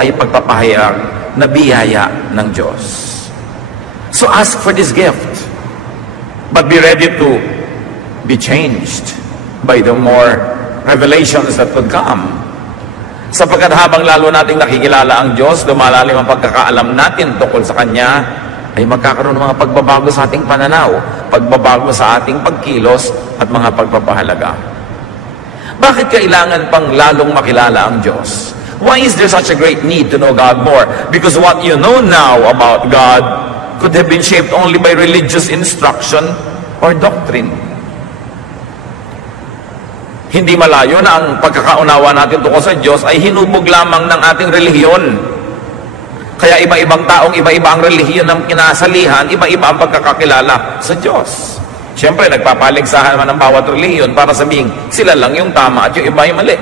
ay pagpapahayag na biyaya ng Diyos. So ask for this gift, but be ready to be changed by the more revelations that would come. Sapagkat habang lalo nating nakikilala ang Diyos, lumalalim ang pagkakaalam natin tungkol sa Kanya, ay magkakaroon ng mga pagbabago sa ating pananaw, pagbabago sa ating pagkilos, at mga pagpapahalaga. Bakit kailangan pang lalong makilala ang Diyos? Why is there such a great need to know God more? Because what you know now about God could have been shaped only by religious instruction or doctrine. Hindi malayo na ang pagkakaunawa natin tungkol sa Diyos ay hinubog lamang ng ating relihiyon. Kaya iba-ibang taong iba-iba ang relihiyon ng kinasalihan, iba-iba ang pagkakakilala sa Diyos. Siyempre, nagpapaligsahan naman ng bawat relihiyon para sabihin, sila lang yung tama at yung iba yung mali.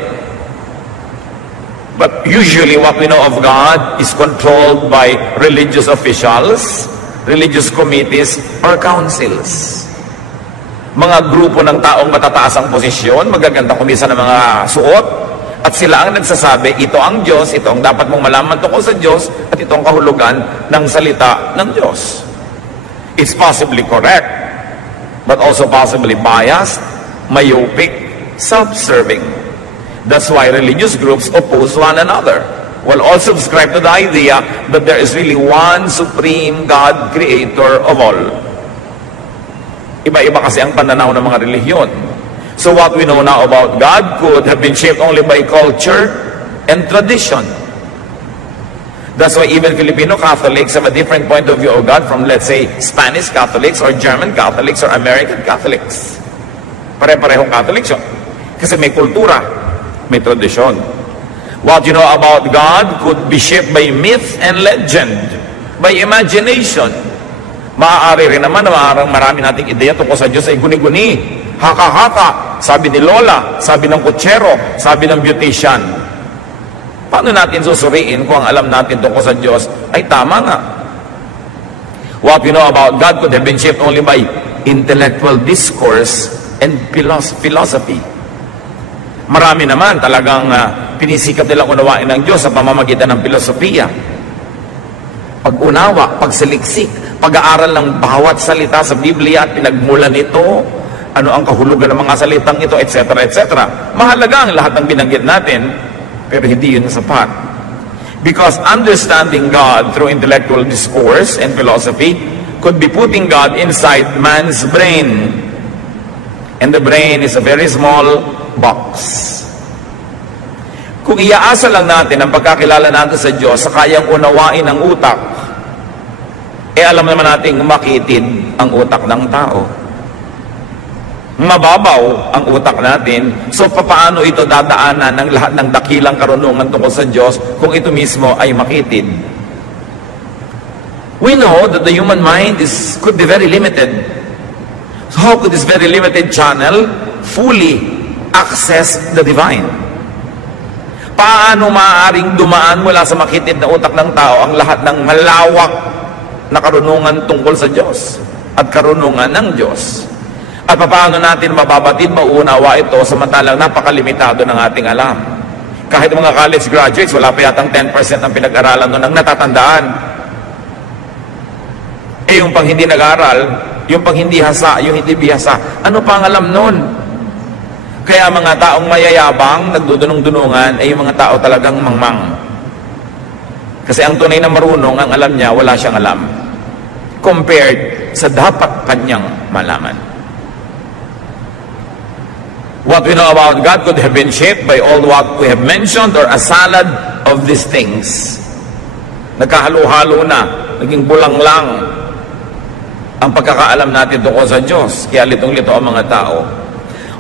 But usually what we know of God is controlled by religious officials, religious committees, or councils. Mga grupo ng taong matataas ang posisyon, magaganda kumisa ng mga suot, at sila ang nagsasabi, ito ang Diyos, ito ang dapat mong malaman tungkol sa Diyos, at ito ang kahulugan ng salita ng Diyos. It's possibly correct, but also possibly biased, myopic, self-serving. That's why religious groups oppose one another, while all subscribe to the idea that there is really one supreme God, creator of all. Iba-iba kasi ang pananaw ng mga relihiyon. So what we know now about God could have been shaped only by culture and tradition. That's why even Filipino Catholics have a different point of view of God from, let's say, Spanish Catholics or German Catholics or American Catholics. Pare-parehong Catholics yun. Kasi may kultura, may tradisyon. What you know about God could be shaped by myth and legend, by imagination. Maaari rin naman na marami nating ideya tungkol sa Diyos ay guni-guni, haka-haka, sabi ni Lola, sabi ng kutsero, sabi ng beautician. Paano natin susuriin kung ang alam natin tungkol sa Diyos ay tama nga? What we know about God could have been shaped only by intellectual discourse and philosophy. Marami naman talagang pinisikap nilang unawain ng Diyos sa pamamagitan ng filosofiya. Pag-unawa, pagsaliksik, pag-aaral ng bawat salita sa Biblia at pinagmulan nito, ano ang kahulugan ng mga salitang ito, etc., etc. Mahalaga ang lahat ng binanggit natin, pero hindi yun sapat. Because understanding God through intellectual discourse and philosophy could be putting God inside man's brain. And the brain is a very small box. Kung iaasa lang natin ang pagkakilala natin sa Diyos sa kayang unawain ng utak, alam naman natin makitid ang utak ng tao. Mababaw ang utak natin, so paano ito dadaanan ng lahat ng dakilang karunungan tungkol sa Diyos kung ito mismo ay makitid? We know that the human mind could be very limited. So how could this very limited channel fully access the divine? Paano maaaring dumaan mula sa makitid na utak ng tao ang lahat ng malawak na karunungan tungkol sa Diyos at karunungan ng Diyos? At paano natin mababatid, mauunawa ito samantalang napakalimitado ng ating alam? Kahit mga college graduates, wala pa yatang 10% ang pinag-aralan doon ang natatandaan. Yung pang hindi nag-aral, yung pang hindi hasa, yung hindi bihasa, ano pang alam nun? Kaya mga taong mayayabang, nagdudunong-dunungan, ay yung mga tao talagang mangmang. Kasi ang tunay na marunong, ang alam niya, wala siyang alam. Compared sa dapat kanyang malaman. What we know about God could have been shaped by all what we have mentioned or a salad of these things. Nagkahalo-halo na, naging bulang lang ang pagkakaalam natin tungkol sa Diyos. Kaya litong-lito ang mga tao.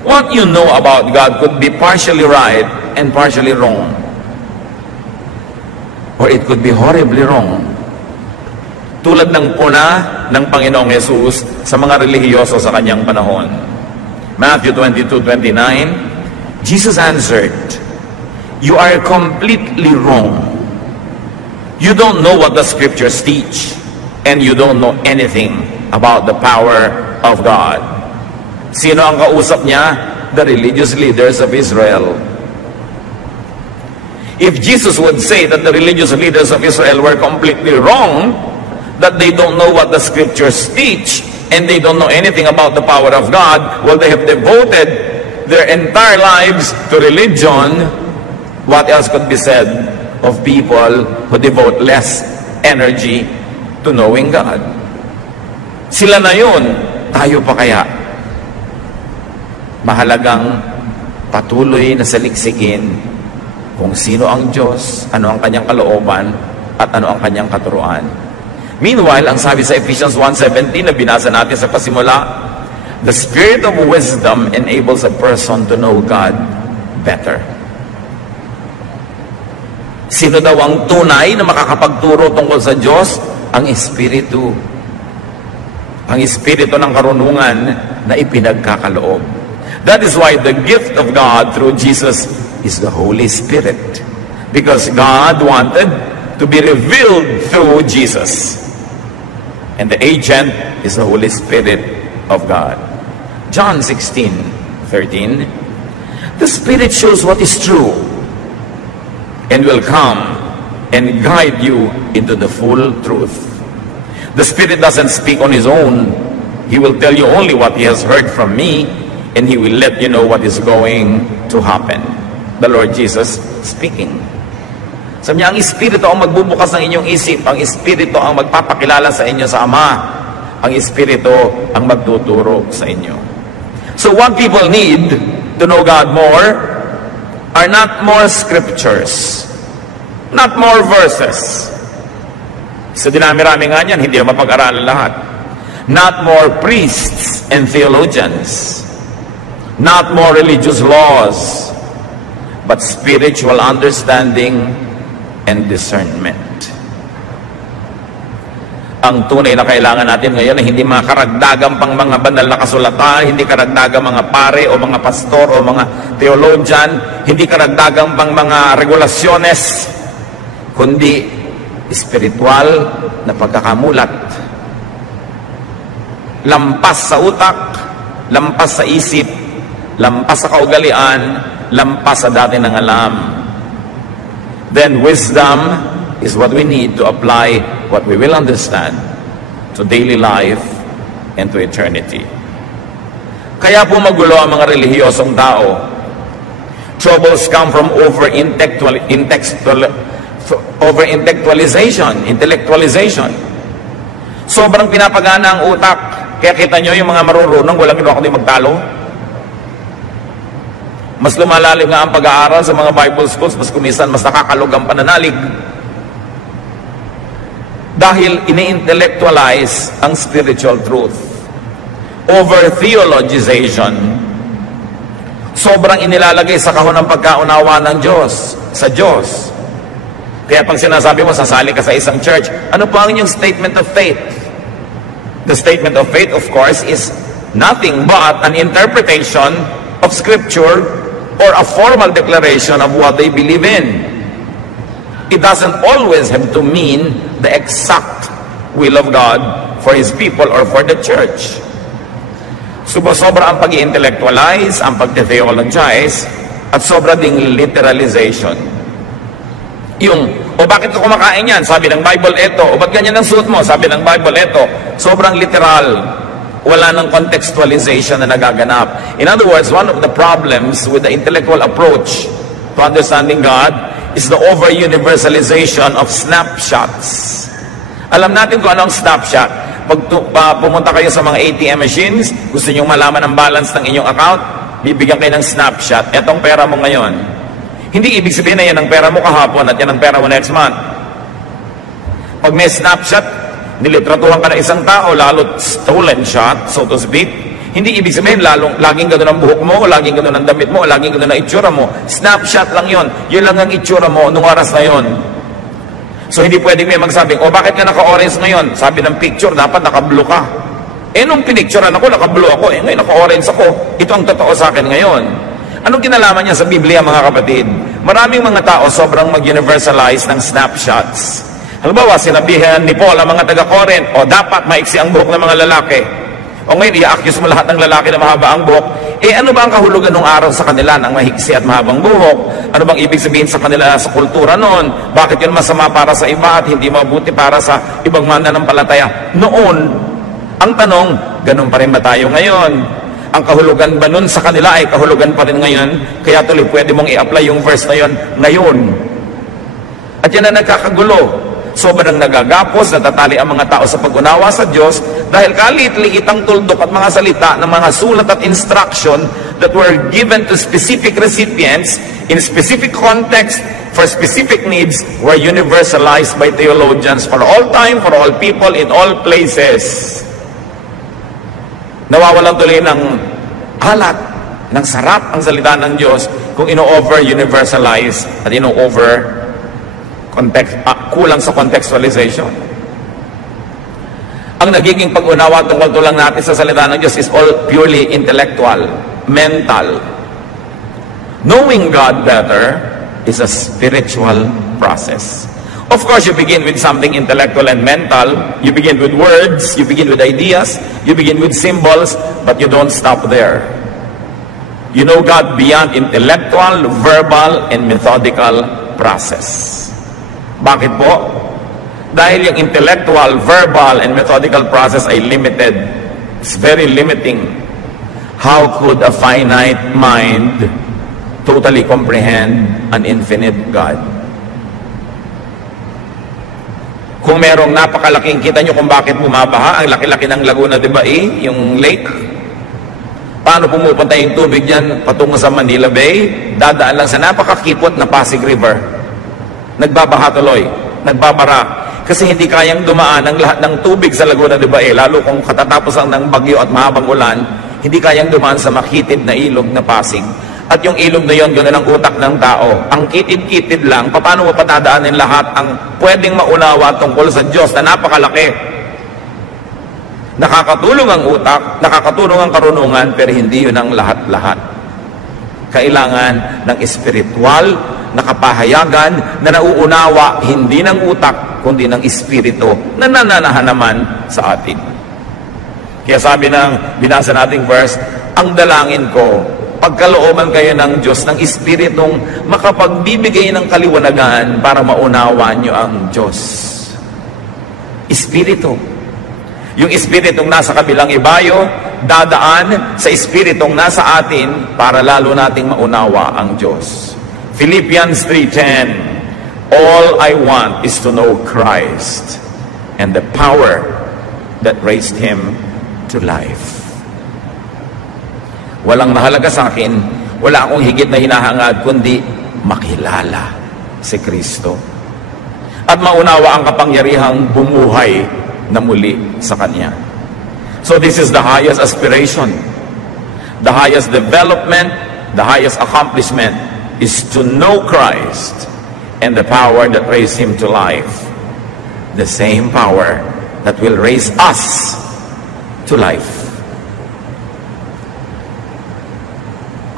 What you know about God could be partially right and partially wrong. Or it could be horribly wrong. Tulad ng puna ng Panginoong Jesus sa mga relihiyoso sa kanyang panahon. Matthew 22:29, Jesus answered, "You are completely wrong. You don't know what the scriptures teach, and you don't know anything about the power of God." Sino ang kausap niya? The religious leaders of Israel. If Jesus would say that the religious leaders of Israel were completely wrong, that they don't know what the scriptures teach, and they don't know anything about the power of God, well, they have devoted their entire lives to religion, what else could be said of people who devote less energy to knowing God? Sila na yun, tayo pa kaya? Mahalagang patuloy na saliksikin kung sino ang Diyos, ano ang kanyang kalooban, at ano ang kanyang katuruan. Meanwhile, ang sabi sa Ephesians 1:17 na binasa natin sa pasimula, the spirit of wisdom enables a person to know God better. Sino daw ang tunay na makakapagturo tungkol sa Diyos? Ang Espiritu. Ang Espiritu ng karunungan na ipinagkakaloob. That is why the gift of God through Jesus is the Holy Spirit. Because God wanted to be revealed through Jesus. And the agent is the Holy Spirit of God. John 16:13. The Spirit shows what is true and will come and guide you into the full truth. The Spirit doesn't speak on His own. He will tell you only what He has heard from me, and He will let you know what is going to happen. The Lord Jesus speaking. Sabi niya, ang Espiritu ang magbubukas ng inyong isip. Ang Espiritu ang magpapakilala sa inyo sa Ama. Ang Espiritu ang magtuturo sa inyo. So what people need to know God more are not more scriptures, not more verses. Sa dinami-rami nga niyan, hindi na mapag-aralan lahat. Not more priests and theologians, not more religious laws, but spiritual understanding and discernment. Ang tunay na kailangan natin ngayon ay hindi mga karagdagang pang mga banal na kasulatan, hindi karagdagang mga pare o mga pastor o mga theologian, hindi karagdagang pang mga regulasyones, kundi espiritual na pagkakamulat. Lampas sa utak, lampas sa isip, lampas sa kaugalian, lampas sa dati ng alam. Then wisdom is what we need to apply what we will understand to daily life and to eternity. Kaya po magulo ang mga relihiyosong tao. Troubles come from intellectualization. Sobrang pinapagana ang utak. Kaya kita nyo yung mga marurunong, walang ginawa kundi magtalo. Mas lumalalim nga ang pag-aaral sa mga Bible schools, mas kumisan, mas nakakalog ang pananalig. Dahil ini-intellectualize ang spiritual truth. Over-theologization. Sobrang inilalagay sa kahon ng pagkaunawa ng Diyos, sa Diyos. Kaya pag sinasabi mo, sasali ka sa isang church, ano pa ang inyong statement of faith? The statement of faith, of course, is nothing but an interpretation of Scripture or a formal declaration of what they believe in. It doesn't always have to mean the exact will of God for His people or for the church. Sobra ang pag-i-intellectualize, ang pag-theologize, at sobra ding literalization. Yung, o bakit ka kumakain yan? Sabi ng Bible, eto. O ba't ganyan ang suot mo? Sabi ng Bible, eto. Sobrang literal. Wala ng contextualization na nagaganap. In other words, one of the problems with the intellectual approach to understanding God is the over-universalization of snapshots. Alam natin kung ano ang snapshot. Pag pumunta kayo sa mga ATM machines, gusto nyo malaman ang balance ng inyong account, bibigyan kayo ng snapshot. Etong pera mo ngayon. Hindi ibig sabihin na yan ang pera mo kahapon at yan ang pera mo next month. Pag may snapshot, nilitratuhan ka ng isang tao, lalo stolen shot, so to speak, hindi ibig sabihin laging gano'n ang buhok mo, o laging gano'n ang damit mo, o laging gano'n ang itsura mo. Snapshot lang yon. Yun lang ang itsura mo nung oras na yon. So hindi pwedeng may magsabing, o bakit ka naka-orange ngayon? Sabi ng picture, dapat naka-blue ka. Nung pinicturean ako, naka-blue ako. Ngayon naka-orange ako. Ito ang totoo sa akin ngayon. Anong kinalaman niya sa Biblia, mga kapatid? Maraming mga tao sobrang mag-universalize ng snapshots. Halimbawa, sinabihan ni Paul ang mga taga-Corinth, o dapat maiksi ang buhok ng mga lalaki. O ngayon, i-accuse mo lahat ng lalaki na mahaba ang buhok, Ano ba ang kahulugan ng araw sa kanila ng mahiksi at mahabang buhok? Ano bang ibig sabihin sa kanila sa kultura noon? Bakit yun masama para sa iba at hindi mabuti para sa ibang mananampalataya? Noon, ang tanong, ganun pa rin ba tayo ngayon? Ang kahulugan ba nun sa kanila ay kahulugan pa rin ngayon? Kaya tuloy pwede mong i-apply yung verse na yun ngayon. At yan na nagkakagulo. Sobrang nagagapos, natatali ang mga tao sa pag-unawa sa Diyos dahil kalit-liitang tuldok at mga salita ng mga sulat at instruction that were given to specific recipients in specific context for specific needs were universalized by theologians for all time, for all people, in all places. Nawawalan tuloy ng alat, ng sarap ang salita ng Diyos kung ino-over universalize at ino-over kulang sa contextualization. Ang nagiging pag-unawa tungkol lang natin sa salita ng Diyos is all purely intellectual, mental. Knowing God better is a spiritual process. Of course, you begin with something intellectual and mental. You begin with words, you begin with ideas, you begin with symbols, but you don't stop there. You know God beyond intellectual, verbal, and methodical process. Bakit po? Dahil yung intellectual, verbal, and methodical process ay limited. It's very limiting. How could a finite mind totally comprehend an infinite God? Kung merong napakalaking, kita nyo kung bakit bumabaha, ang laki-laki ng Laguna de Bay, yung lake. Paano pumupunta yung tubig dyan patungo sa Manila Bay? Dadaan lang sa napakakipot na Pasig River. Nagbabaha tuloy, nagbabara. Kasi hindi kayang dumaan ang lahat ng tubig sa Laguna de Bay, lalo kung katatapos lang ng bagyo at mahabang ulan, hindi kayang dumaan sa makitid na ilog na Pasig. At yung ilog na yon, gano'n ang utak ng tao. Ang kitid-kitid lang, paano mo patadaanin lahat ang pwedeng maunawa tungkol sa Diyos na napakalaki? Nakakatulong ang utak, nakakatulong ang karunungan, pero hindi yun ang lahat-lahat. Kailangan ng espiritual na kapahayagan na nauunawa hindi ng utak kundi ng espiritu na nananahan naman sa atin. Kaya sabi ng binasa nating verse, ang dalangin ko, pagkalooban kayo ng Diyos ng espiritong makapagbibigay ng kaliwanagan para maunawa nyo ang Diyos. Espiritu. Yung espiritong nasa kabilang ibayo, dadaan sa espiritong nasa atin para lalo nating maunawa ang Diyos. Philippians 3:10, all I want is to know Christ and the power that raised Him to life. Walang mahalaga sa akin, wala akong higit na hinahangad kundi makilala si Kristo at maunawa ang kapangyarihang bumuhay na muli sa Kanya. So this is the highest aspiration, the highest development, the highest accomplishment is to know Christ and the power that raised Him to life. The same power that will raise us to life.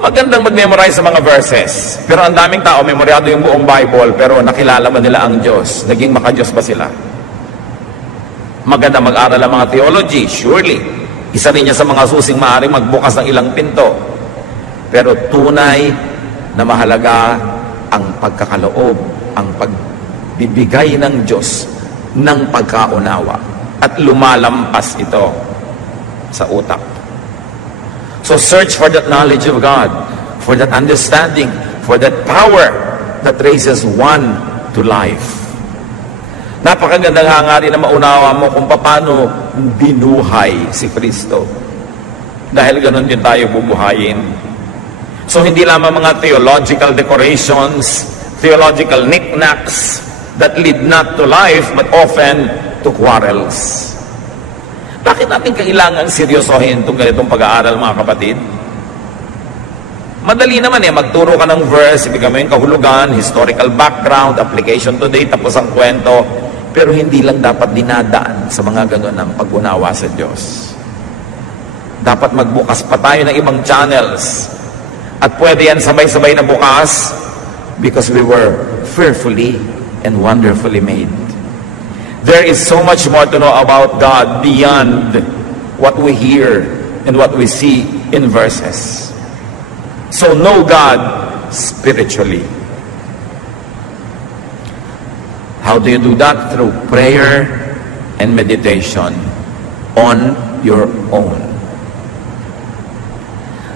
Magandang mag-memorize sa mga verses. Pero ang daming tao, memoryado yung buong Bible, pero nakilala ba nila ang Diyos? Naging maka-Diyos ba sila? Maganda mag-aral ang mga theology, surely. Isa rin niya sa mga susing maaaring magbukas ng ilang pinto. Pero tunay na mahalaga ang pagkakaloob, ang pagbibigay ng Diyos ng pagkaunawa at lumalampas ito sa utak. So search for that knowledge of God, for that understanding, for that power that raises one to life. Napakagandang hangarin na maunawa mo kung paano binuhay si Kristo. Dahil ganun din tayo bubuhayin. So hindi lamang mga theological decorations, theological knickknacks that lead not to life but often to quarrels. Bakit natin kailangan seryosohin itong ganitong pag-aaral, mga kapatid? Madali naman magturo ka ng verse, ibigay mo yung kahulugan, historical background, application today, tapos ang kwento. Pero hindi lang dapat dinadaan sa mga gano'n ng pag-unawa sa Diyos. Dapat magbukas pa tayo ng ibang channels. At pwede yan sabay-sabay na bukas because we were fearfully and wonderfully made. There is so much more to know about God beyond what we hear and what we see in verses. So know God spiritually. How do you do that? Through prayer and meditation on your own.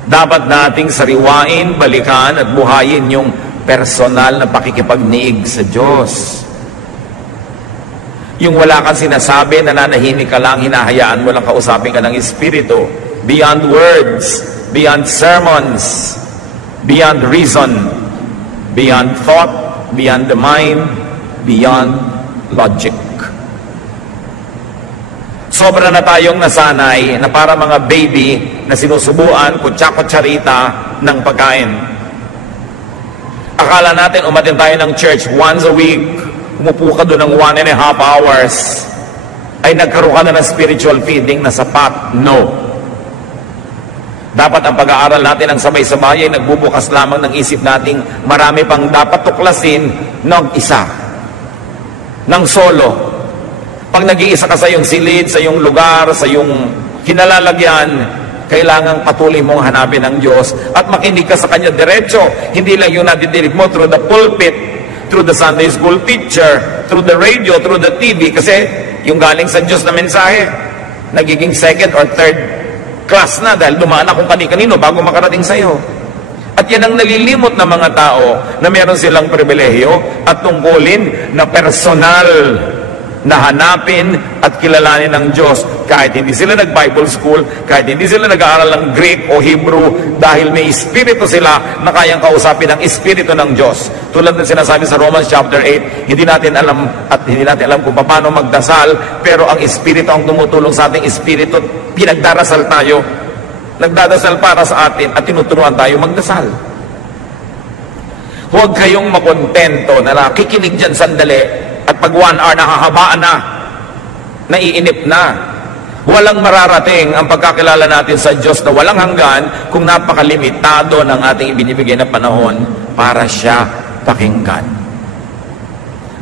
Dapat nating sariwain, balikan at buhayin yung personal na pakikipagniig sa Diyos. Yung wala kang sinasabi, nananahimik ka lang, hinahayaan mo lang kausapin ka ng Espiritu. Beyond words, beyond sermons, beyond reason, beyond thought, beyond the mind, beyond logic. Sobra na tayong nasanay na para mga baby na sinusubuan, kutsa-kutsarita ng pagkain. Akala natin umatin tayo ng church once a week, umupo ka doon ng 1.5 hours, ay nagkaroon ka na ng spiritual feeding na sapat. No. Dapat ang pag-aaral natin ng sabay-sabay ay nagbubukas lamang ng isip nating marami pang dapat tuklasin ng isa, ng solo. Pag nag-iisa ka sa iyong silid, sa iyong lugar, sa iyong kinalalagyan, kailangang patuloy mong hanapin ang Diyos at makinig ka sa Kanya diretso. Hindi lang yung nadidinig mo through the pulpit, through the Sunday school teacher, through the radio, through the TV, kasi yung galing sa Diyos na mensahe, nagiging second or third class na dahil dumaan na kung kani-kanino bago makarating sa iyo. At yan ang nalilimot ng mga tao na meron silang pribilehiyo at tungkulin na personal na hanapin at kilalanin ng Diyos kahit hindi sila nag-Bible school, kahit hindi sila nag-aaral ng Greek o Hebrew, dahil may Espiritu sila na kayang kausapin ang Espiritu ng Diyos. Tulad ng sinasabi sa Romans chapter 8, hindi natin alam at hindi natin alam kung paano magdasal, pero ang Espiritu ang tumutulong sa ating Espiritu. Pinagdarasal tayo, nagdadasal para sa atin at tinuturuan tayo magdasal. Huwag kayong makontento na nakikinig dyan sandali at pag 1 hour nakahabaan na, naiinip na. Walang mararating ang pagkakilala natin sa Diyos na walang hanggan kung napakalimitado ng ating ibinibigay na panahon para siya pakinggan.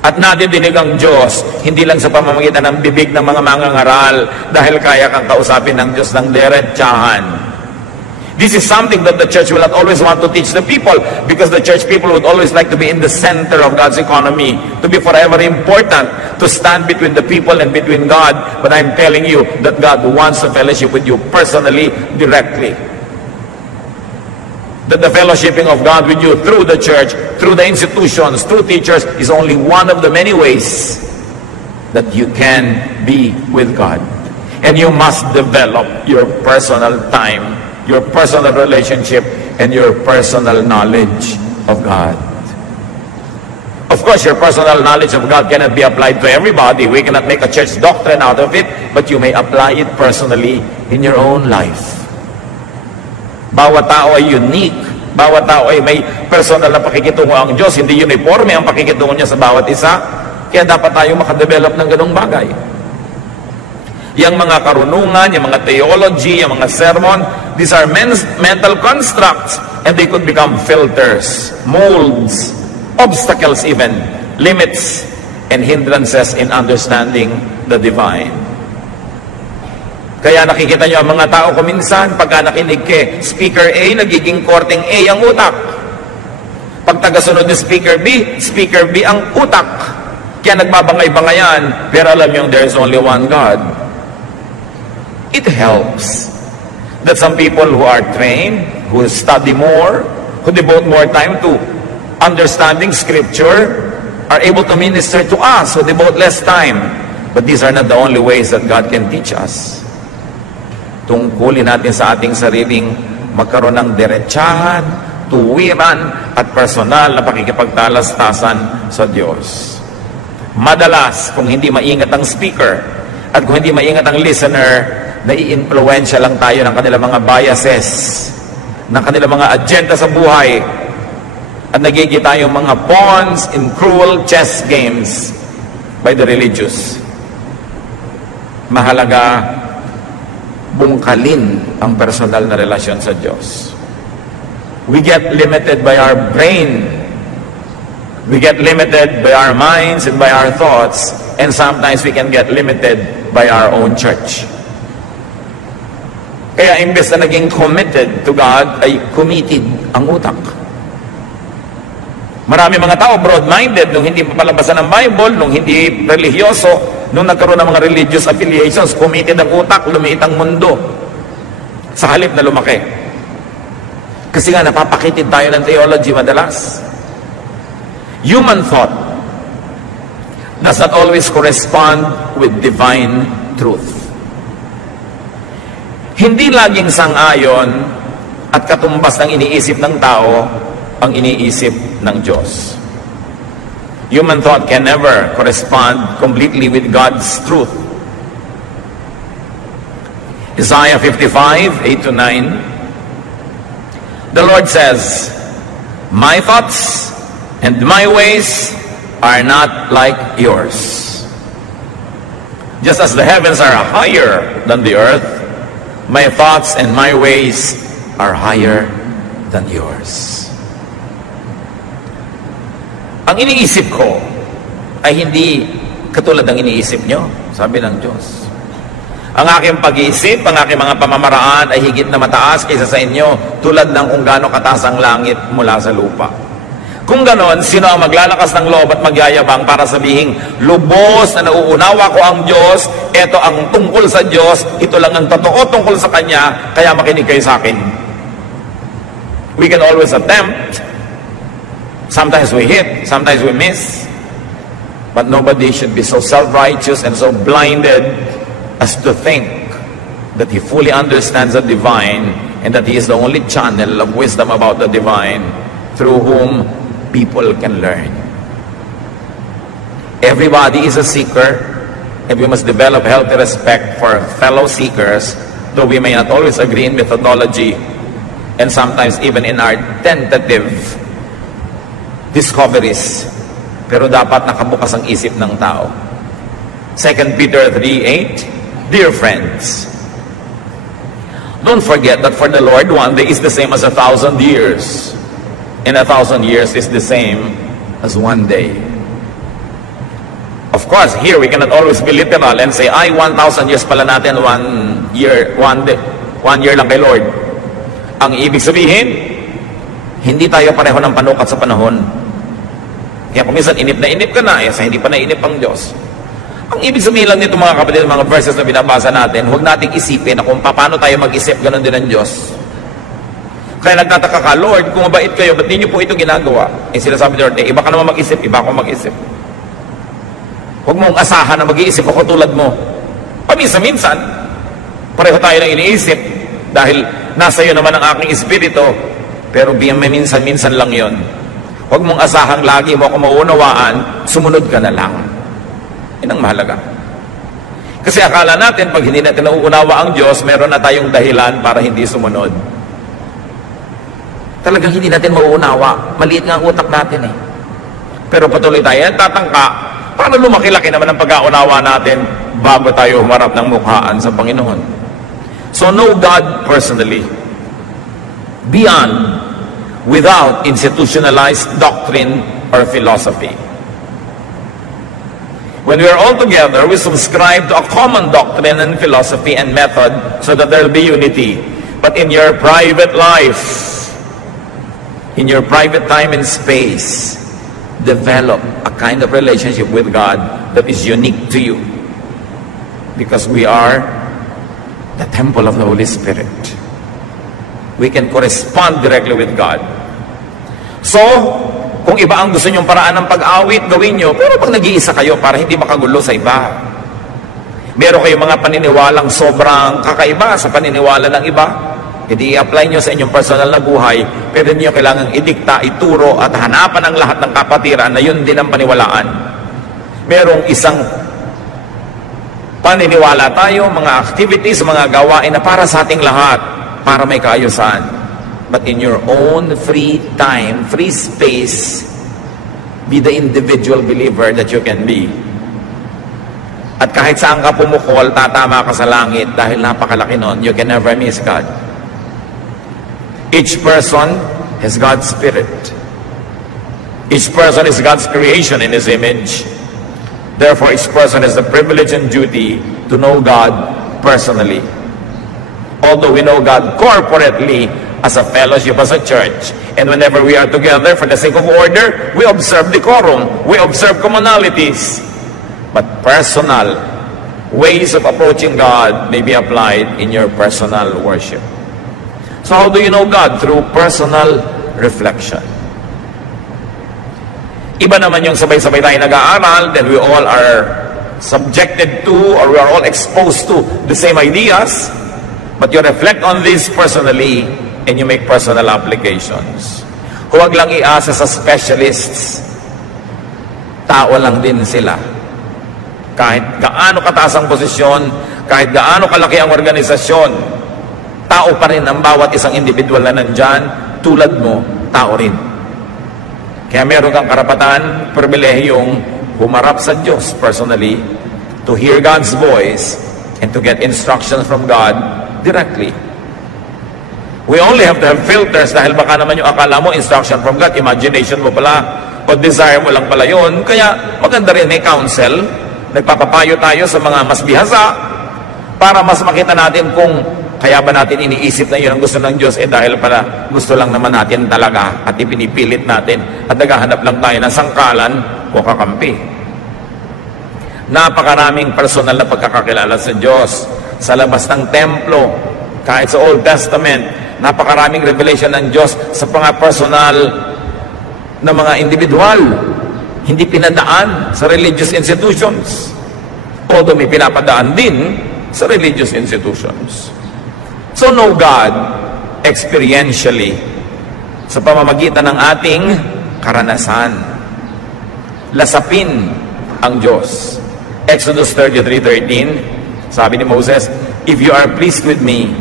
At nadidinig ang Diyos, hindi lang sa pamamagitan ng bibig ng mga mangangaral dahil kaya kang kausapin ng Diyos ng diretsahan. This is something that the church will not always want to teach the people, because the church people would always like to be in the center of God's economy, to be forever important, to stand between the people and between God. But I'm telling you that God wants a fellowship with you personally, directly. That the fellowshipping of God with you through the church, through the institutions, through teachers, is only one of the many ways that you can be with God. And you must develop your personal time, your personal relationship, and your personal knowledge of God. Of course, your personal knowledge of God cannot be applied to everybody. We cannot make a church doctrine out of it, but you may apply it personally in your own life. Bawat tao ay unique. Bawat tao ay may personal na pakikitungo ang Diyos. Hindi uniforme ang pakikitungo niya sa bawat isa. Kaya dapat tayong makadevelop ng ganong bagay. Yang mga karunungan, yung mga theology, yung mga sermon, these are mental constructs, and they could become filters, molds, obstacles even, limits, and hindrances in understanding the divine. Kaya nakikita nyo ang mga tao kuminsan, pagka nakinig kay Speaker A, nagiging korteng A ang utak. Pag tagasunod ni Speaker B ang utak. Kaya nagbabangay-bangayan, pero alam nyo, there's only one God. It helps that some people who are trained, who study more, who devote more time to understanding Scripture, are able to minister to us, who devote less time. But these are not the only ways that God can teach us. Tungkulin natin sa ating sariling magkaroon ng diretsahan, tuwiran, at personal na pakikipagtalastasan sa Diyos. Madalas, kung hindi maingat ang speaker, at kung hindi maingat ang listener, nai-influensya lang tayo ng kanilang mga biases, ng kanilang mga agenda sa buhay, at nagiging tayong mga pawns in cruel chess games by the religious. Mahalaga bungkalin ang personal na relasyon sa Diyos. We get limited by our brain. We get limited by our minds and by our thoughts, and sometimes we can get limited by our own church. Kaya imbes na naging committed to God, ay committed ang utak. Marami mga tao broad-minded nung hindi papalabasan ng Bible, nung hindi religyoso, nung nagkaroon ng mga religious affiliations, committed ang utak, lumiit ang mundo sa halip na lumaki. Kasi nga napapakitid tayo ng theology madalas. Human thought does not always correspond with divine truth. Hindi laging sang-ayon at katumbas ng iniisip ng tao ang iniisip ng Diyos. Human thought can never correspond completely with God's truth. Isaiah 55, 8-9, the Lord says, "My thoughts and my ways are not like yours. Just as the heavens are higher than the earth, my thoughts and my ways are higher than yours." Ang iniisip ko ay hindi katulad ng iniisip nyo, sabi ng Diyos. Ang aking pag-iisip, ang aking mga pamamaraan ay higit na mataas kaysa sa inyo, tulad ng kung gaano kataas ang langit mula sa lupa. Kung ganon, sino ang maglalakas ng loob at magyayabang para sabihin, lubos na nauunawa ko ang Diyos, ito ang tungkol sa Diyos, ito lang ang totoo tungkol sa Kanya, kaya makinig kayo sa akin. We can always attempt. Sometimes we hit, sometimes we miss. But nobody should be so self-righteous and so blinded as to think that he fully understands the divine and that he is the only channel of wisdom about the divine through whom people can learn. Everybody is a seeker, and we must develop healthy respect for fellow seekers, though we may not always agree in methodology and sometimes even in our tentative discoveries, pero dapat nakabukas ang isip ng tao. 2 Peter 3:8, dear friends, don't forget that for the Lord 1 day is the same as 1,000 years, and 1,000 years is the same as 1 day. Of course, here we cannot always be literal and say, ay, 1,000 years pala natin, 1 year, 1 day, 1 year lang kay Lord. Ang ibig sabihin, hindi tayo pareho ng panukat sa panahon. Kaya kung minsan inip na inip ka na, sa hindi pa nainip ang Diyos. Ang ibig sabihin lang nito mga kapatid, mga verses na binabasa natin, huwag nating isipin na kung paano tayo mag-isip, ganun din ang Diyos. Kaya nagtataka ka, Lord, kung mabait kayo, ba't niyo po ito ginagawa? Sinasabi ni Lord, iba ka naman mag-isip, iba ako mag-isip. Huwag mong asahan na mag-iisip ako tulad mo. Paminsan-minsan, pareho tayo ng iniisip, dahil nasa iyo naman ang aking espiritu, pero minsan-minsan lang yon. Huwag mong asahang lagi mo ako maunawaan, sumunod ka na lang. Yan ang mahalaga. Kasi akala natin, pag hindi natin nauunawa ang Diyos, meron na tayong dahilan para hindi sumunod. Talagang hindi natin mauunawa. Maliit nga ang utak natin eh. Pero patuloy tayo, tatangka, paano lumaki-laki naman ang pag-aunawa natin bago tayo humarap ng mukhaan sa Panginoon? So know God personally. Beyond, without institutionalized doctrine or philosophy. When we are all together, we subscribe to a common doctrine and philosophy and method so that there will be unity. But in your private life, in your private time and space, develop a kind of relationship with God that is unique to you. Because we are the temple of the Holy Spirit. We can correspond directly with God. So, kung iba ang gusto nyong paraan ng pag-awit, gawin nyo. Pero pag nag-iisa kayo para hindi makagulo sa iba. Meron kayong mga paniniwalang sobrang kakaiba sa paniniwala ng iba. Hindi i-apply nyo sa inyong personal na buhay. Pero nyo kailangang idikta, ituro at hanapan ang lahat ng kapatiran na yun din ang paniwalaan. Merong isang paniniwala tayo, mga activities, mga gawain na para sa ating lahat. Para may kaayusan. But in your own free time, free space, be the individual believer that you can be. At kahit saan ka pumukol, tatama ka sa langit dahil napakalaki nun, you can never miss God. Each person has God's Spirit. Each person is God's creation in His image. Therefore, each person has the privilege and duty to know God personally. Although we know God corporately as a fellowship, as a church, and whenever we are together for the sake of order, we observe decorum, we observe commonalities. But personal ways of approaching God may be applied in your personal worship. So how do you know God? Through personal reflection. Iba naman yung sabay-sabay tayo nag-aaral, then we all are subjected to, or we are all exposed to the same ideas, but you reflect on this personally and you make personal applications. Huwag lang iasa sa specialists. Tao lang din sila. Kahit gaano kataas ang posisyon, kahit gaano kalaki ang organisasyon, tao pa rin ang bawat isang individual na nandyan, tulad mo, tao rin. Kaya meron kang karapatan, pribilehiyong humarap sa Diyos personally, to hear God's voice, and to get instructions from God directly. We only have to have filters dahil baka naman yung akala mo, instruction from God, imagination mo pala, o desire mo lang pala yun. Kaya maganda rin may counsel, nagpapapayo tayo sa mga mas bihasa, para mas makita natin kung kaya ba natin iniisip na yun ang gusto ng Diyos, dahil pala gusto lang naman natin talaga at ipinipilit natin at naghahanap lang tayo ng sangkalan o kakampi. Napakaraming personal na pagkakakilala sa Diyos sa labas ng templo, kahit sa Old Testament. Napakaraming revelation ng Diyos sa mga personal na mga individual, hindi pinadaan sa religious institutions, although may pinapadaan din sa religious institutions. So know God experientially sa pamamagitan ng ating karanasan. Lasapin ang Diyos. Exodus 33:13, sabi ni Moses, "If you are pleased with me,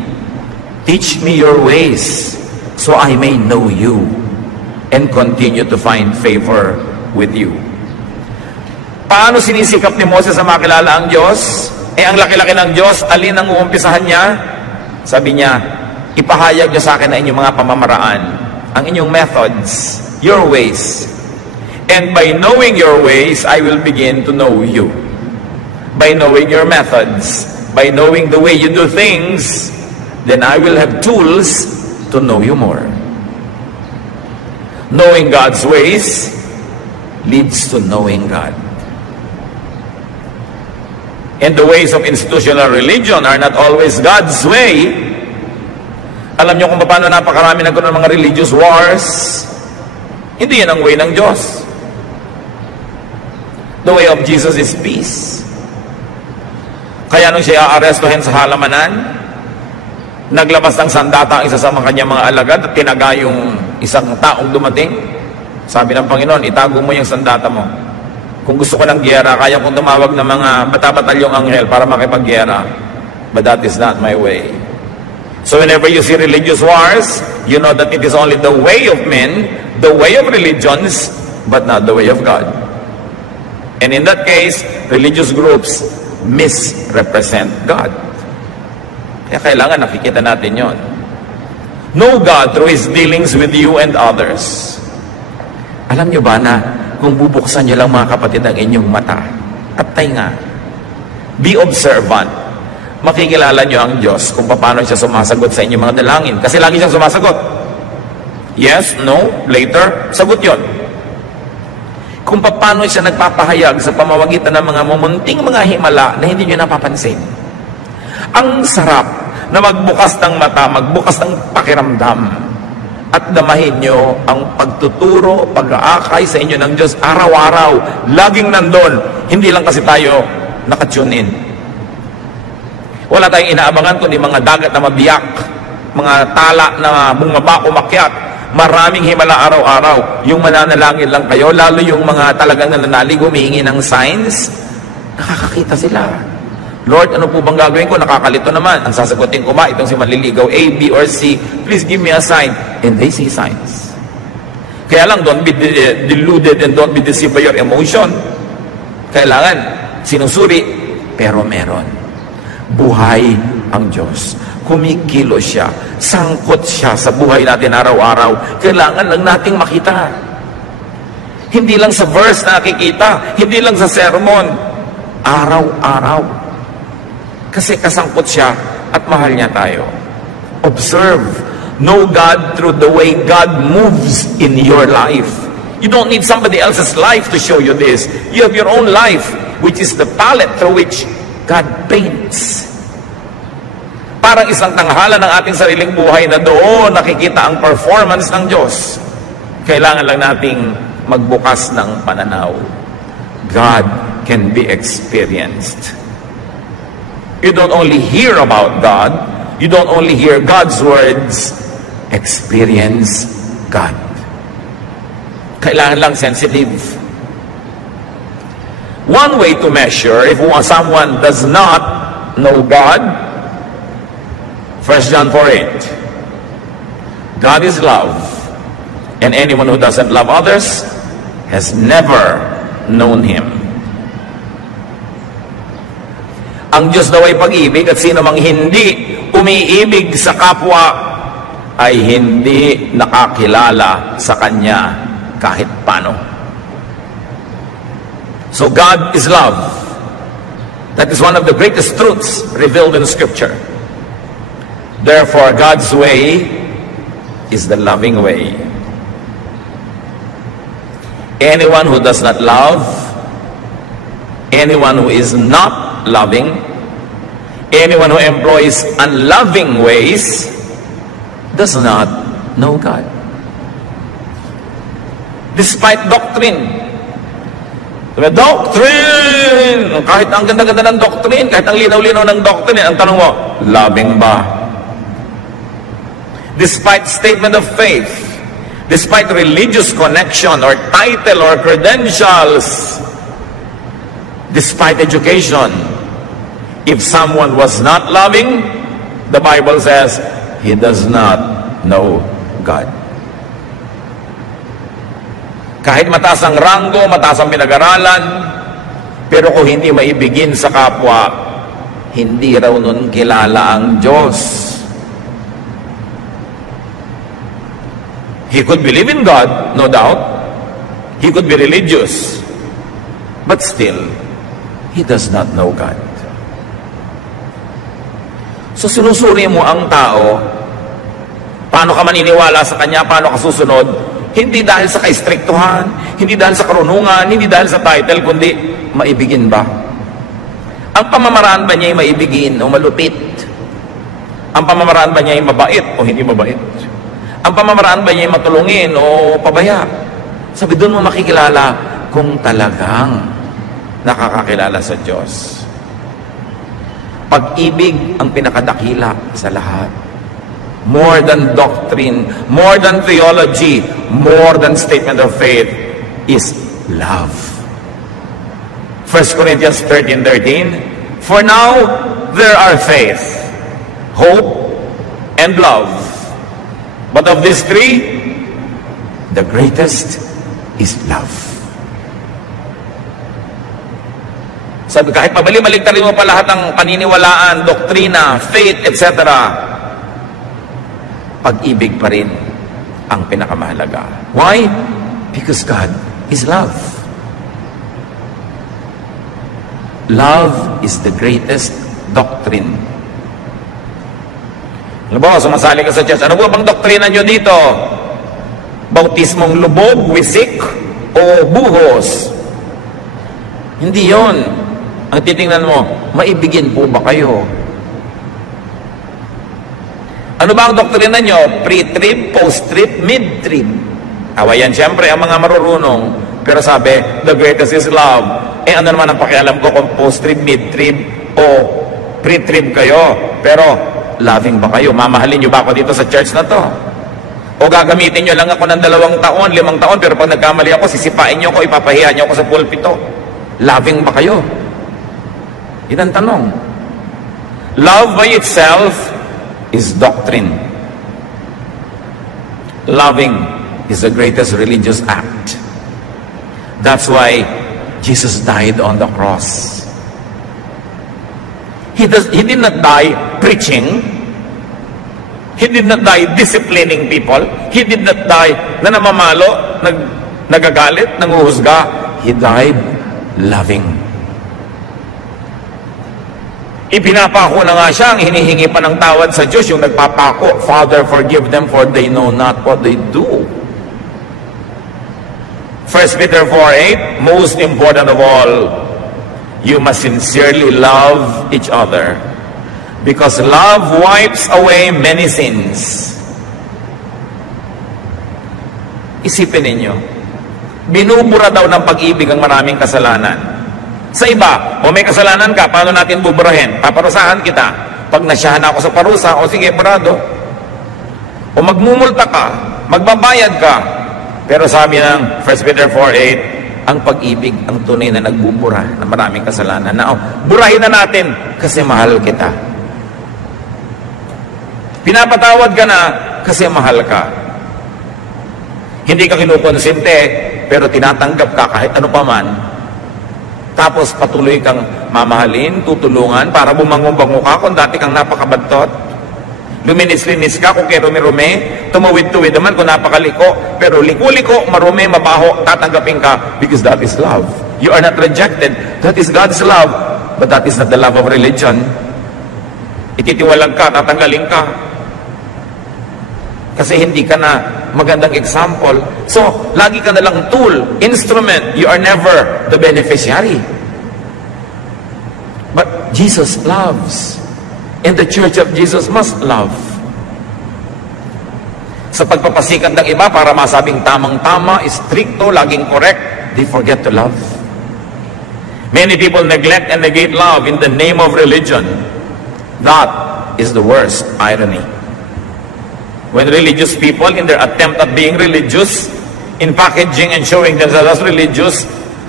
teach me your ways, so I may know you and continue to find favor with you." Paano sinisikap ni Moses na makilala ang Diyos? Ang laki-laki ng Diyos, alin ang uumpisahan niya? Sabi niya, ipahayag niyo sa akin ang inyong mga pamamaraan, ang inyong methods, your ways. And by knowing your ways, I will begin to know you. By knowing your methods, by knowing the way you do things, then I will have tools to know you more. Knowing God's ways leads to knowing God. And the ways of institutional religion are not always God's way. Alam niyo kung paano napakarami nagkaroon ng mga religious wars? Hindi yan ang way ng Diyos. The way of Jesus is peace. Kaya nung siya aarestuhin sa halamanan, naglabas ng sandata ang isa sa mga kanyang mga alagad at tinaga yung isang taong dumating. Sabi ng Panginoon, itago mo yung sandata mo. Kung gusto ko ng gyera, kaya kong tumawag ng mga bata-batalyong anghel para makipaggyera. But that is not my way. So whenever you see religious wars, you know that it is only the way of men, the way of religions, but not the way of God. And in that case, religious groups misrepresent God. Kaya kailangan nakikita natin yon. Know God through His dealings with you and others. Alam nyo ba na kung bubuksan nyo lang mga kapatid ang inyong mata at tainga, be observant, makikilala nyo ang Diyos kung paano siya sumasagot sa inyong mga dalangin. Kasi lagi siyang sumasagot. Yes, no, later, sagot yon. Kung paano siya nagpapahayag sa pamamagitan ng mga mumunting mga himala na hindi nyo napapansin. Ang sarap na magbukas ng mata, magbukas ng pakiramdam, at damahin nyo ang pagtuturo, pag-aakay sa inyo ng Diyos araw-araw, laging nandun. Hindi lang kasi tayo nakatune in. Wala tayong inaabangan kundi mga dagat na mabiyak, mga tala na bumaba, umakyat, maraming himala araw-araw. Yung mananalangin lang kayo, lalo yung mga talagang nananalig, humihingi ng signs, nakakakita sila. Lord, ano po bang gagawin ko? Nakakalito naman. Ang sasagutin ko ba, itong si manliligaw, A, B, or C, please give me a sign. And they see signs. Kaya lang, don't be deluded and don't be deceived by your emotion. Kailangan, sinusuri, pero meron. Buhay ang Diyos. Kumikilo siya. Sangkot siya sa buhay natin araw-araw. Kailangan lang nating makita. Hindi lang sa verse nakikita, hindi lang sa sermon. Araw-araw. Kasi kasangkot siya at mahal niya tayo. Observe. Know God through the way God moves in your life. You don't need somebody else's life to show you this. You have your own life, which is the palette through which God paints. Parang isang tanghala ng ating sariling buhay na doon nakikita ang performance ng Diyos. Kailangan lang nating magbukas ng pananaw. God can be experienced. You don't only hear about God, you don't only hear God's words, experience God. Kailangan lang sensitive. One way to measure if someone does not know God, 1 John 4:8. God is love, and anyone who doesn't love others has never known Him. Ang Diyos daw ay pag-ibig, at sino mang hindi umiibig sa kapwa ay hindi nakakilala sa Kanya kahit paano. So God is love. That is one of the greatest truths revealed in Scripture. Therefore, God's way is the loving way. Anyone who does not love, anyone who is not loving, anyone who employs unloving ways, does not know God. Despite doctrine. Doctrine! Kahit ang ganda-ganda ng doctrine, kahit ang linaw-linaw ng doctrine, ang tanong mo, loving ba? Despite statement of faith, despite religious connection or title or credentials, despite education, if someone was not loving, the Bible says, he does not know God. Kahit mataas ang ranggo, mataas ang pinag-aralan, pero kung hindi maibigin sa kapwa, hindi raw nun kilala ang Diyos. He could believe in God, no doubt. He could be religious. But still, he does not know God. So sinusuri mo ang tao, paano ka maniniwala sa kanya, paano ka susunod, hindi dahil sa kaistriktuhan, hindi dahil sa karunungan, hindi dahil sa title, kundi maibigin ba? Ang pamamaraan ba niya ay maibigin o malupit? Ang pamamaraan ba niya ay mabait o hindi mabait? Ang pamamaraan ba niya ay matulungin o pabaya? Sabi, doon mo makikilala kung talagang nakakakilala sa Diyos. Pag-ibig ang pinakadakila sa lahat. More than doctrine, more than theology, more than statement of faith, is love. 1 Corinthians 13:13. For now, there are faith, hope, and love. But of these three, the greatest is love. Sabi, kahit pabali-baligtarin mo pa lahat ng paniniwalaan, doktrina, faith, etc., pag-ibig pa rin ang pinakamahalaga. Why? Because God is love. Love is the greatest doctrine. Ano ba, sumasali ka sa church, ano ba bang doktrina nyo dito? Bautismong lubog, wisik, o buhos? Hindi yon. Ang titingnan mo, maibigin po ba kayo? Ano ba ang doktrina nyo? Pre-trib, post-trib, mid-trib. Awayan siyempre ang mga marurunong. Pero sabi, the greatest is love. Eh ano naman ang pakialam ko kung post-trib, mid-trib, o pre-trib kayo? Pero loving ba kayo? Mamahalin nyo ba ako dito sa church na to? O gagamitin nyo lang ako ng 2 taon, 5 taon, pero pag nagkamali ako, sisipain nyo ako, ipapahiya nyo ako sa pulpito. Loving ba kayo? Yan ang tanong. Love by itself is doctrine. Loving is the greatest religious act. That's why Jesus died on the cross. He did not die preaching. He did not die disciplining people. He did not die na namamalo, nagagalit, nanguhusga. He died loving. Ipinapako na nga siya, ang hinihingi pa ng tawad sa Diyos, yung nagpapako, Father, forgive them for they know not what they do. 1 Peter 4:8, most important of all, you must sincerely love each other because love wipes away many sins. Isipin ninyo, binubura daw ng pag-ibig ang maraming kasalanan. Sa iba, o may kasalanan ka, paano natin buburahin? Paparusahan kita. Pag nasyahan ako sa parusa, o sige, brado. O magmumulta ka, magbabayad ka. Pero sabi ng 1 Peter 4:8, ang pag-ibig, ang tunay na nagbubura ng maraming kasalanan. Na, burahin na natin kasi mahal kita. Pinapatawad ka na kasi mahal ka. Hindi ka kinukonsente, pero tinatanggap ka kahit ano pa man. Tapos patuloy kang mamahalin, tutulungan para bumangon-bango ka kung dati kang napakabantot. Luminis-linis ka kung kay rumi-rumi, tumawid-tuwid naman kung napakaliko, pero liko-liko, marumi, mabaho, tatanggapin ka because that is love. You are not rejected. That is God's love, but that is not the love of religion. Ititiwalag ka, tatanggalin ka. Kasi hindi ka na magandang example. So, lagi ka na lang tool, instrument. You are never the beneficiary. But Jesus loves. And the church of Jesus must love. Sa pagpapasikat ng iba para masabing tamang-tama, stricto, laging correct, they forget to love. Many people neglect and negate love in the name of religion. That is the worst irony. When religious people, in their attempt at being religious, in packaging and showing themselves as religious,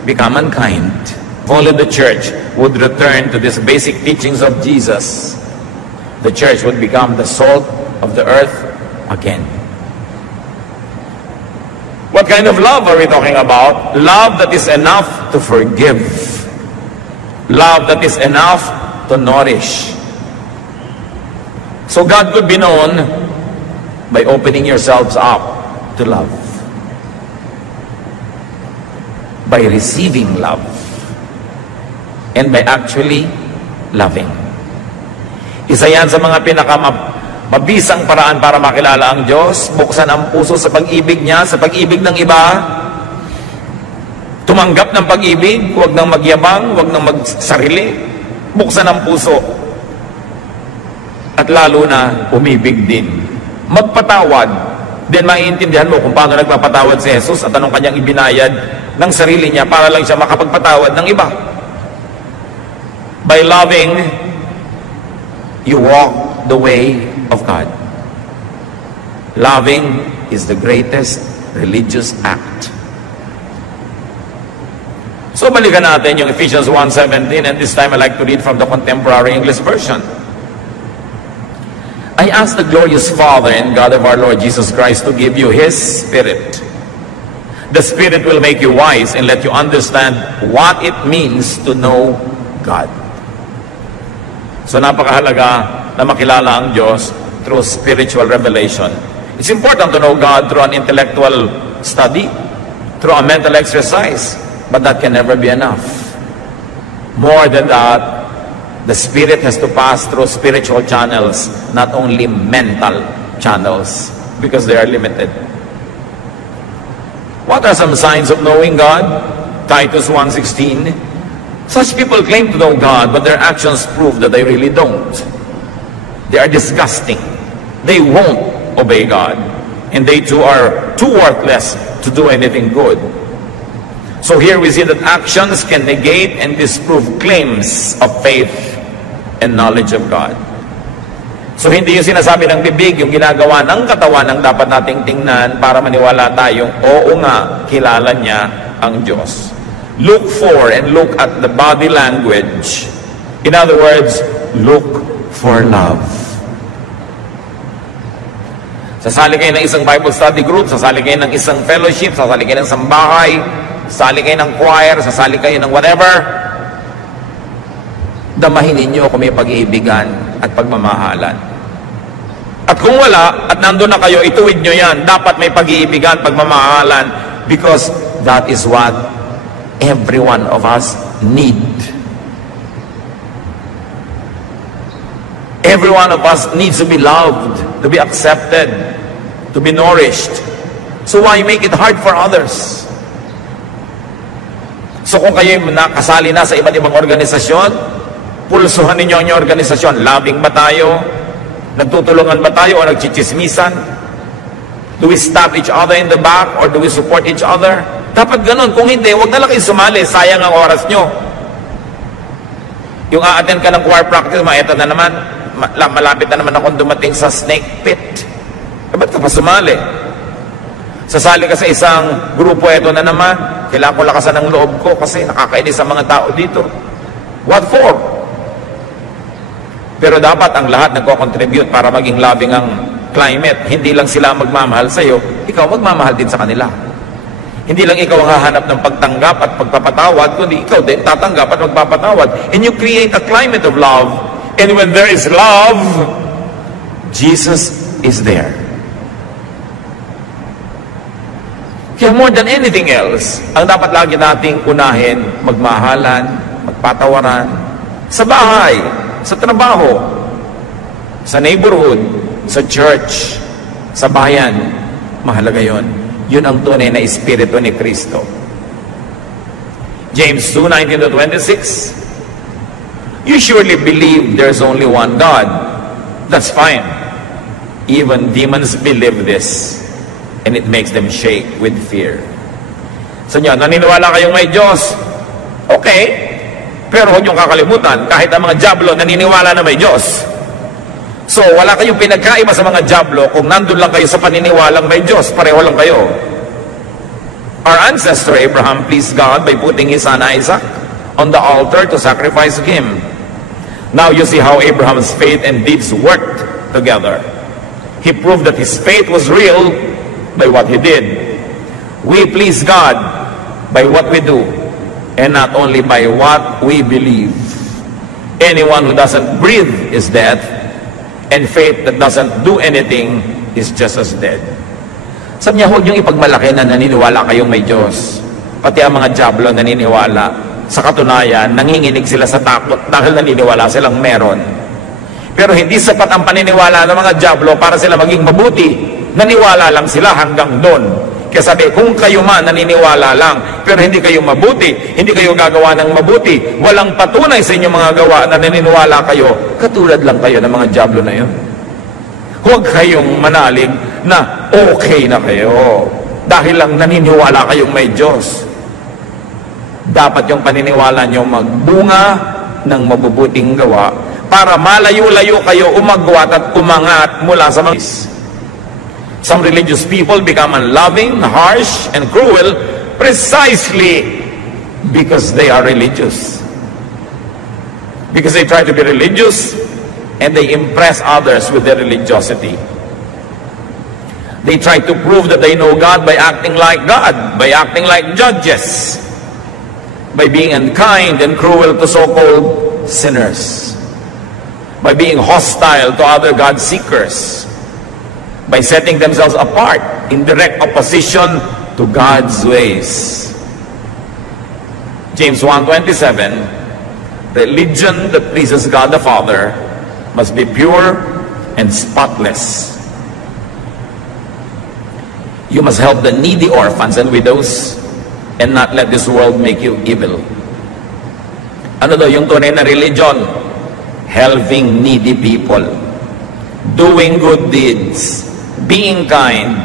become unkind. If only the church would return to these basic teachings of Jesus, the church would become the salt of the earth again. What kind of love are we talking about? Love that is enough to forgive. Love that is enough to nourish. So God could be known by opening yourselves up to love. By receiving love. And by actually loving. Isa yan sa mga pinakamabisang paraan para makilala ang Diyos. Buksan ang puso sa pag-ibig niya, sa pag-ibig ng iba. Tumanggap ng pag-ibig, huwag nang magyabang, huwag nang magsarili. Buksan ang puso. At lalo na, umibig din. Magpatawad, then maiintindihan mo kung paano nagpapatawad si Jesus at anong kanyang ibinayad ng sarili niya para lang siya makapagpatawad ng iba. By loving, you walk the way of God. Loving is the greatest religious act. So balikan natin yung Ephesians 1:17, and this time I like to read from the Contemporary English Version. I ask the glorious Father and God of our Lord Jesus Christ to give you His Spirit. The Spirit will make you wise and let you understand what it means to know God. So napakahalaga na makilala ang Diyos through spiritual revelation. It's important to know God through an intellectual study, through a mental exercise, but that can never be enough. More than that, the Spirit has to pass through spiritual channels, not only mental channels, because they are limited. What are some signs of knowing God? Titus 1:16. Such people claim to know God, but their actions prove that they really don't. They are disgusting. They won't obey God. And they too are too worthless to do anything good. So here we see that actions can negate and disprove claims of faith and knowledge of God. So hindi yung sinasabi ng bibig, yung ginagawa ng katawan ang dapat nating tingnan para maniwala tayong, oo nga, kilala niya ang Diyos. Look for and look at the body language. In other words, look for love. Sasali kayo ng isang Bible study group, sasali kayo ng isang fellowship, sasali kayo ng sambahay, sasali kayo ng choir, sasali kayo ng whatever. Damahin ninyo kung may pag-iibigan at pagmamahalan. At kung wala, at nandun na kayo, ituwid nyo yan. Dapat may pag-iibigan, pagmamahalan, because that is what every one of us need. Every one of us needs to be loved, to be accepted, to be nourished. So why make it hard for others? So kung kayo nakasali na sa iba't ibang organisasyon, pulsuhan ninyo ang inyong organisasyon. Loving ba tayo? Nagtutulungan ba tayo o nagchichismisan? Do we stab each other in the back or do we support each other? Dapat ganun. Kung hindi, huwag na lang kayo sumali. Sayang ang oras nyo. Yung a-attend ka ng choir practice, ito na naman, malapit na naman akong dumating sa snake pit. Ba't ka pa sumali? Sasali ka sa isang grupo, ito na naman, kailangan ko lakasan ng loob ko kasi nakakainis ang mga tao dito. What for? Pero dapat ang lahat nagko-contribute para maging loving ang climate. Hindi lang sila magmamahal sa'yo, ikaw magmamahal din sa kanila. Hindi lang ikaw ang hahanap ng pagtanggap at pagpapatawad, kundi ikaw din tatanggap at magpapatawad. And you create a climate of love. And when there is love, Jesus is there. Kaya more than anything else, ang dapat lagi nating unahin, magmahalan, magpatawaran, sa bahay, sa trabaho, sa neighborhood, sa church, sa bayan. Mahalaga yon. Yun ang tunay na espiritu ni Kristo. James 2:19-26. You surely believe there's only one God. That's fine. Even demons believe this, and it makes them shake with fear. So nyo, naniniwala kayong may Diyos. Okay. Pero huwag niyong kakalimutan, kahit ang mga Diablo naniniwala na may Diyos. So, wala kayong pinagkaiba sa mga Diablo kung nandun lang kayo sa paniniwalang may Diyos. Pareho lang kayo. Our ancestor Abraham pleased God by putting his son Isaac on the altar to sacrifice him. Now you see how Abraham's faith and deeds worked together. He proved that his faith was real by what he did. We please God by what we do, and not only by what we believe. Anyone who doesn't breathe is dead, and faith that doesn't do anything is just as dead. Sabi niya, huwag niyong ipagmalaki na naniniwala kayong may Diyos. Pati ang mga Diablo naniniwala. Sa katunayan, nanginginig sila sa takot dahil naniniwala silang meron. Pero hindi sapat ang paniniwala ng mga Diablo para sila maging mabuti. Naniwala lang sila hanggang doon. Kaya sabi, kung kayo man naniniwala lang, pero hindi kayo mabuti, hindi kayo gagawa ng mabuti, walang patunay sa inyong mga gawa na naniniwala kayo, katulad lang kayo ng mga Diablo na yun. Huwag kayong manalig na okay na kayo dahil lang naniniwala kayong may Diyos. Dapat yung paniniwala nyo magbunga ng mabubuting gawa para malayo-layo kayo umagwat at umangat mula sa mga. Some religious people become unloving, harsh, and cruel precisely because they are religious. Because they try to be religious and they impress others with their religiosity. They try to prove that they know God by acting like God, by acting like judges, by being unkind and cruel to so-called sinners, by being hostile to other God-seekers, by setting themselves apart in direct opposition to God's ways. James 1:27, religion that pleases God the Father must be pure and spotless. You must help the needy orphans and widows and not let this world make you evil. Ano daw yung tunay na religion? Helping needy people, doing good deeds, being kind,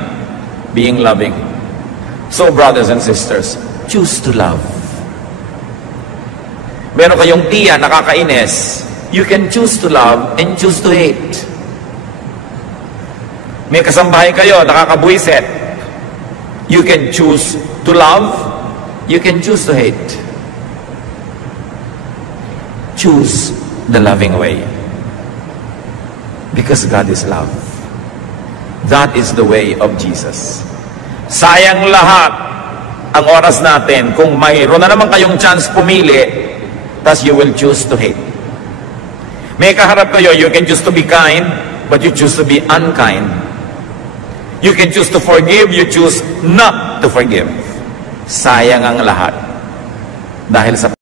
being loving. So brothers and sisters, choose to love. Meron kayong tiya nakakainis, you can choose to love and choose to hate. May kasambahay kayo nakakabuiset, you can choose to love, you can choose to hate. Choose the loving way. Because God is love. That is the way of Jesus. Sayang lahat ang oras natin kung mayroon na naman kayong chance pumili, tas you will choose to hate. May kaharap kayo, you can choose to be kind, but you choose to be unkind. You can choose to forgive, you choose not to forgive. Sayang ang lahat. Dahil sa